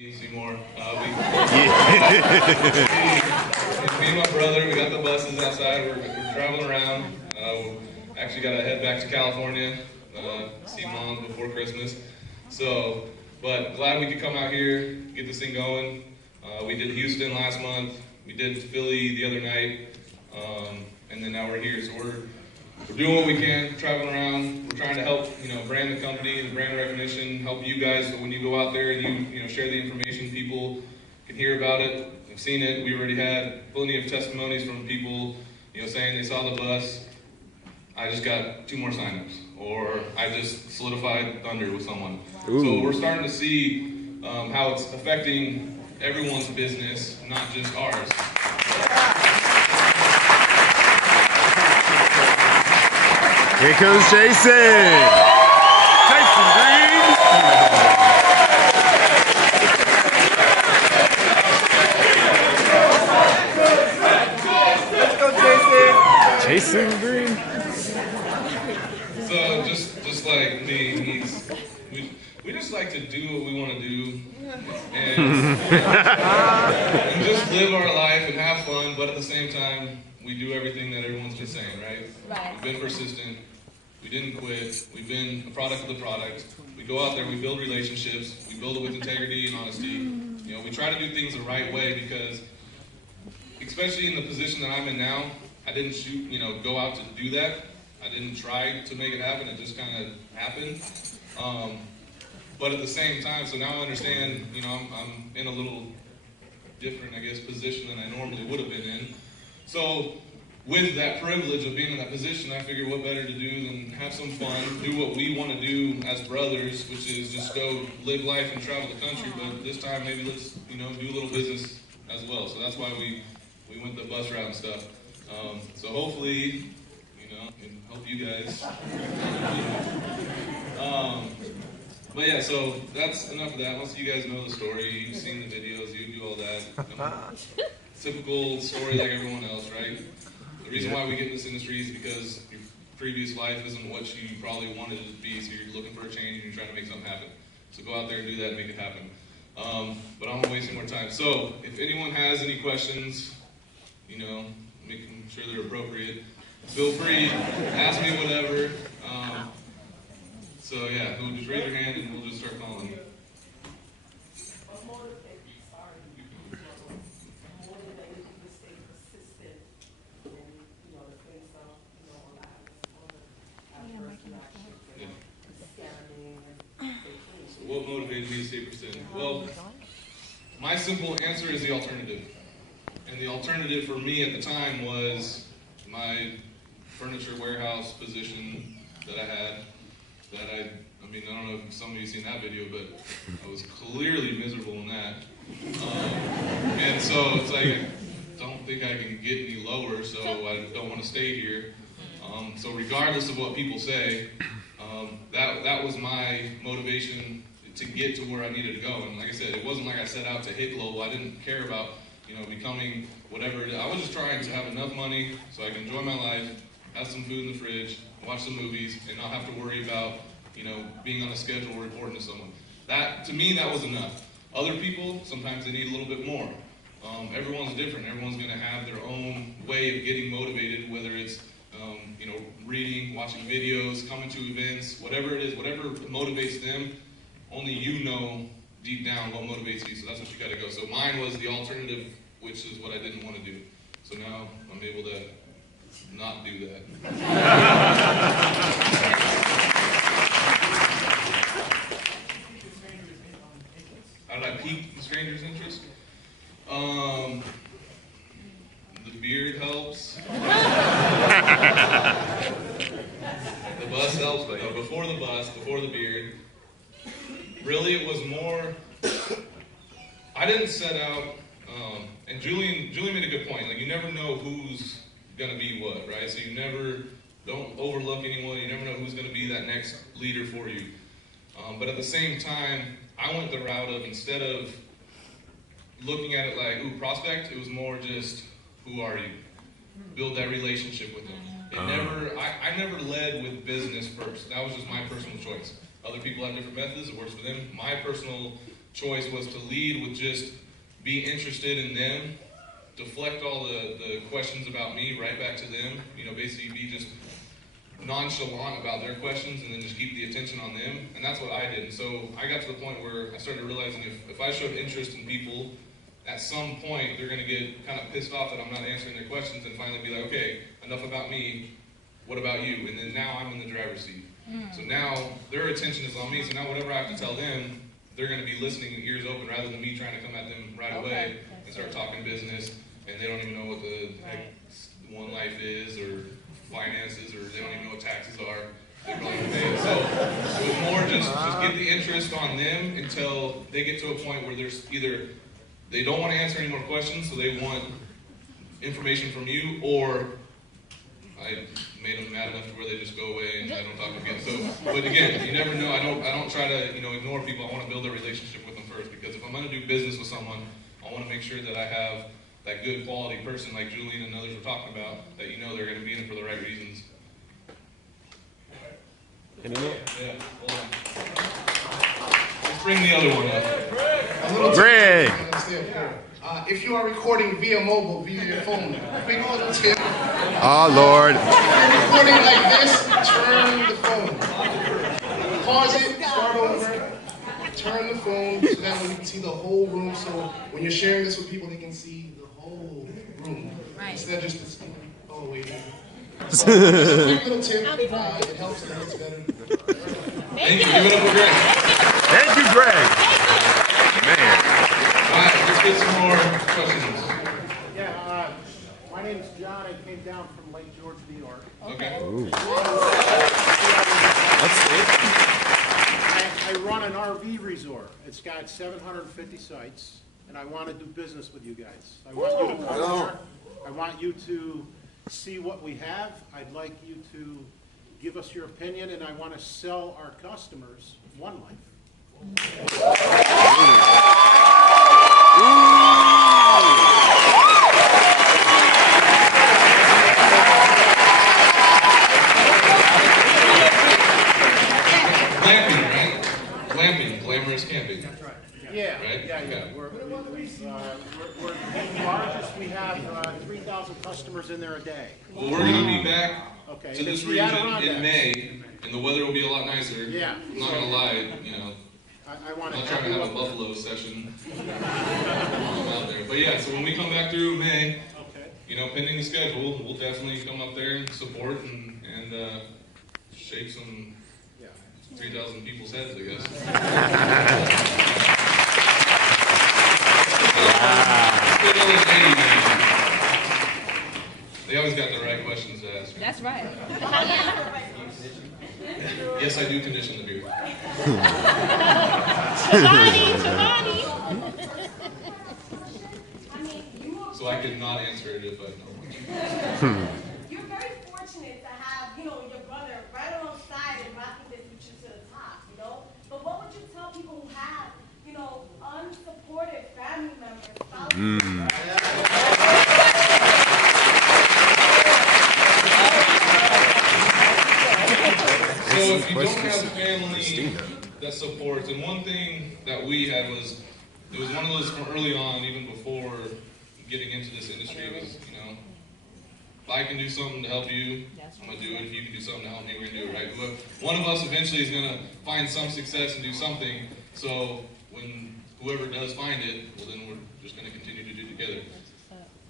Seemore. Yeah. Me and my brother, we got the buses outside. We're traveling around. Actually got to head back to California, see Mom before Christmas. So, but glad we could come out here, get this thing going. We did Houston last month. We did Philly the other night, and then now we're here. So we're doing what we can, traveling around. We're trying to help, brand the company, the brand recognition, help you guys. So when you go out there and you share the information, people can hear about it. I've seen it. We already had plenty of testimonies from people, saying they saw the bus. I just got 2 more signups, or I just solidified Thunder with someone. Ooh. So we're starting to see how it's affecting everyone's business, not just ours. Here comes Jason. Jason Green. Let's go, Jason. Jason Green. So just like me, we just like to do what we want to do and just live our life and have fun, but at the same time, we do everything that everyone's been saying, right? We've been persistent. We didn't quit. We've been a product of the product. We go out there, we build relationships. We build it with integrity and honesty. We try to do things the right way because, especially in the position that I'm in now, I didn't go out to do that. I didn't try to make it happen. It just kind of happened. But at the same time, so now I understand, I'm in a little different, position than I normally would have been in. So with that privilege of being in that position, I figured what better to do than have some fun, do what we want to do as brothers, which is just go live life and travel the country. But this time, maybe let's, do a little business as well. So that's why we went the bus route and stuff. So hopefully, and help you guys. But yeah, so that's enough of that. Most of you guys know the story. You've seen the videos. You do all that. Typical story like everyone else, right? The reason why we get in this industry is because your previous life isn't what you probably wanted it to be, so you're looking for a change and you're trying to make something happen. So go out there and do that and make it happen. But I'm not wasting more time. So if anyone has any questions, making sure they're appropriate, feel free, ask me whatever. So yeah, just raise your hand and we'll just start calling. What motivated me to stay persistent? Well, my simple answer is the alternative. And the alternative for me at the time was my furniture warehouse position that I had. I don't know if some of you seen that video, but I was clearly miserable in that. And so it's like, I don't think I can get any lower, so I don't want to stay here. So regardless of what people say, that was my motivation to get to where I needed to go. And like I said, it wasn't like I set out to hit global. I didn't care about, becoming whatever it is. I was just trying to have enough money so I can enjoy my life, have some food in the fridge, watch some movies, and not have to worry about, being on a schedule or reporting to someone. To me, that was enough. Other people, sometimes they need a little bit more. Everyone's different. Everyone's going to have their own way of getting motivated, whether it's reading, watching videos, coming to events, whatever it is, whatever motivates them, only you know deep down what motivates you, so that's what you got to go. So mine was the alternative, which is what I didn't want to do. So now I'm able to not do that. How did I pique the stranger's interest? The beard helps. The bus helps, but no, before the beard. Really, it was more, I didn't set out, and Julian made a good point. Like, you never know who's going to be what, right? So don't overlook anyone. You never know who's going to be that next leader for you. But at the same time, I went the route of, instead of looking at it like, ooh, prospect, it was more just, who are you? Build that relationship with them. I never led with business first. That was just my personal choice. Other people have different methods. It works for them. My personal choice was to lead with just be interested in them, deflect all the questions about me right back to them, basically be just nonchalant about their questions and then just keep the attention on them. And that's what I did. And so I got to the point where I started realizing if I showed interest in people, at some point they're going to get kind of pissed off that I'm not answering their questions and finally be like, okay, enough about me, what about you? And then now I'm in the driver's seat. So now their attention is on me, so now whatever I have to tell them, they're going to be listening and ears open rather than me trying to come at them right away and start talking business, and they don't even know what the heck One Life is or finances, or they don't even know what taxes are. They probably don't pay it. So it was more just get the interest on them until they get to a point where there's either they don't want to answer any more questions, so they want information from you, or I made them mad enough to where they just go away and I don't talk again. So, but again, you never know. I don't try to ignore people. I want to build a relationship with them first, because if I'm going to do business with someone, I want to make sure that I have that good quality person like Julian and others were talking about, that they're going to be in it for the right reasons. Yeah, hold on. Let's bring the other one up. Greg! If you are recording via mobile, via your phone, quick little tip. Oh, Lord. If you're recording like this, turn the phone. Pause it, start over, turn the phone so that way you can see the whole room. So when you're sharing this with people, they can see the whole room. Right. Instead of just the all the way down. So, just a quick little tip. It helps the hits better. Thank you. Give it up for Greg. Thank you, Greg. Man. All right, let's get some more questions. Yeah, my name is John. I came down from Lake George, New York. Okay. I run an RV resort. It's got 750 sites, and I want to do business with you guys. I want you to come here. I want you to see what we have. I'd like you to give us your opinion, and I want to sell our customers One Life. Glamping, right? Glamping, glamorous camping. That's right. Yeah, Right? yeah. Okay. We're the largest. We have 3,000 customers in there a day. Well, we're going to be back Okay. to this It's the region Adirondacks. in May, and the weather will be a lot nicer. Yeah. I'm not going to lie, I want I'm to not trying to have a buffalo session while I'm out there. But yeah, so when we come back through May, pending the schedule, we'll definitely come up there and support and shake some 3,000 people's heads, I guess. They always got the right questions to ask. That's right. Yes, I do condition the beer. So I could not answer it if I know. You're very fortunate to have, your brother right alongside and rocking this with you to the top, But what would you tell people who have, unsupported family members, spouses? So if you don't have a family that supports, and one thing that we had was, it was one of those from early on, even before getting into this industry, was, if I can do something to help you, I'm going to do it. If you can do something to help me, we're going to do it, right? But one of us eventually is going to find some success and do something, so when whoever does find it, well then we're just going to continue to do it together.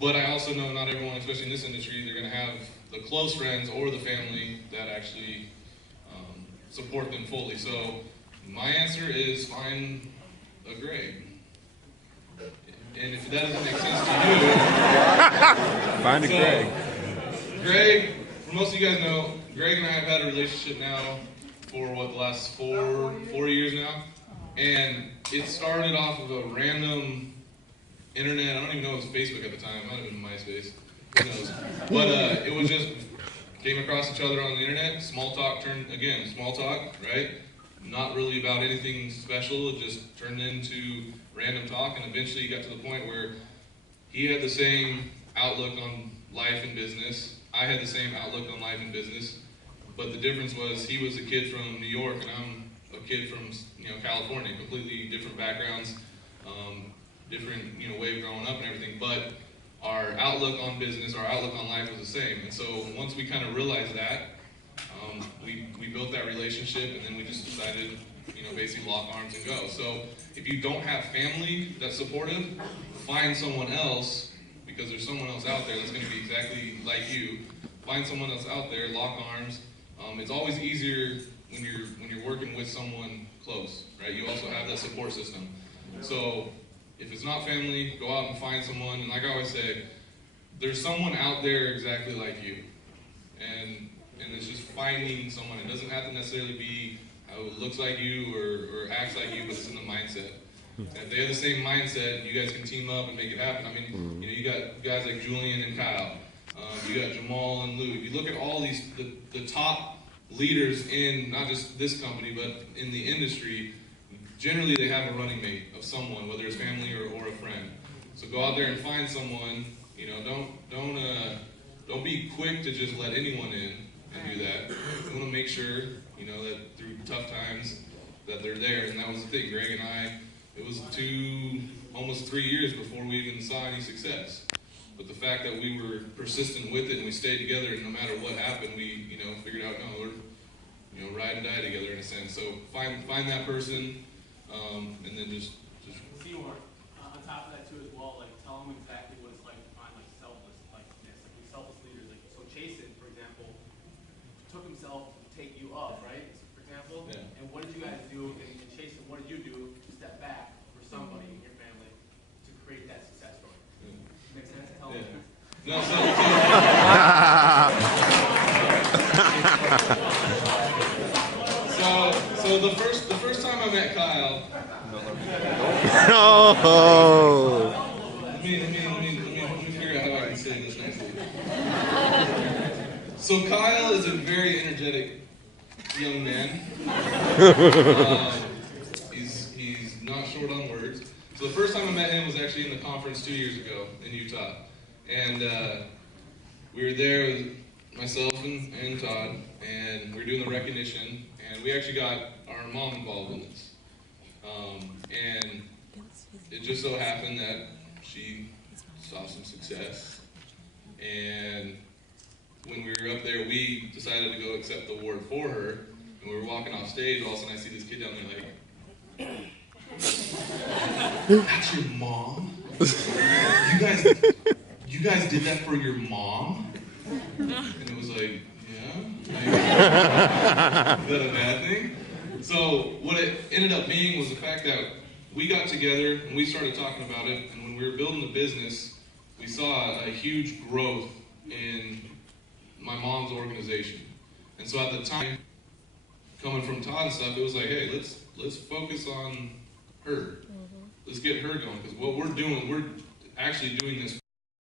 But I also know not everyone, especially in this industry, they're going to have the close friends or the family that actually support them fully. So my answer is find a Greg. And if that doesn't make sense to you, Find a Greg. Greg, for most of you guys know, Greg and I have had a relationship now for the last four years now. And it started off of a random internet, I don't even know if it was Facebook at the time, it might have been MySpace, who knows. But it was just, came across each other on the internet, small talk, right? Not really about anything special, it just turned into random talk, and eventually got to the point where he had the same outlook on life and business, I had the same outlook on life and business, but the difference was he was a kid from New York and I'm a kid from, California, completely different backgrounds, different, way of growing up and everything, but our outlook on business, our outlook on life was the same. And so once we kind of realized that, we built that relationship, and then we just decided, basically lock arms and go. So if you don't have family that's supportive, find someone else, because there's someone else out there that's going to be exactly like you. Find someone else out there, lock arms. It's always easier when you're working with someone close, right? You also have that support system. So if it's not family, go out and find someone. And like I always say, there's someone out there exactly like you. And it's just finding someone. It doesn't have to necessarily be how it looks like you or acts like you, but it's in the mindset. And if they have the same mindset, you guys can team up and make it happen. I mean, you got guys like Julian and Kyle. You got Jamal and Lou. You look at all these, the top leaders in not just this company, but in the industry, generally they have a running mate of someone, whether it's family or a friend. So go out there and find someone. Don't be quick to just let anyone in and do that. You want to make sure, that through tough times that they're there. And that was the thing. Greg and I, it was almost 3 years before we even saw any success. But the fact that we were persistent with it and we stayed together, and no matter what happened, we, figured out, no, we're, ride and die together in a sense. So find that person, and then just. Seemore, on top of that too as well, like tell them exactly what it's like to find like selflessness, like selfless leaders. Like so, Jason, for example, took himself to take you up, right? For example, Yeah. And what did you guys do? And Jason, what did you do to step back for somebody in your family to create that success story? Make sense? Tell them. No, so the first time I met Kyle. Oh. Let me figure out how I can say this nicely. So Kyle is a very energetic young man. He's not short on words. So the first time I met him was actually in the conference 2 years ago in Utah. And we were there with myself and Todd, and we were doing the recognition, and we actually got our mom involved in this. And it just so happened that she saw some success. And when we were up there, we decided to go accept the award for her. And we were walking off stage, all of a sudden I see this kid down there like, that's your mom? You guys did that for your mom? And it was like, yeah? Like, is that a bad thing? So what it ended up being was the fact that we got together and we started talking about it, and when we were building the business, we saw a huge growth in my mom's organization. And so at the time, coming from Todd and stuff, it was like, hey, let's focus on her. Let's get her going, because what we're doing, we're actually doing this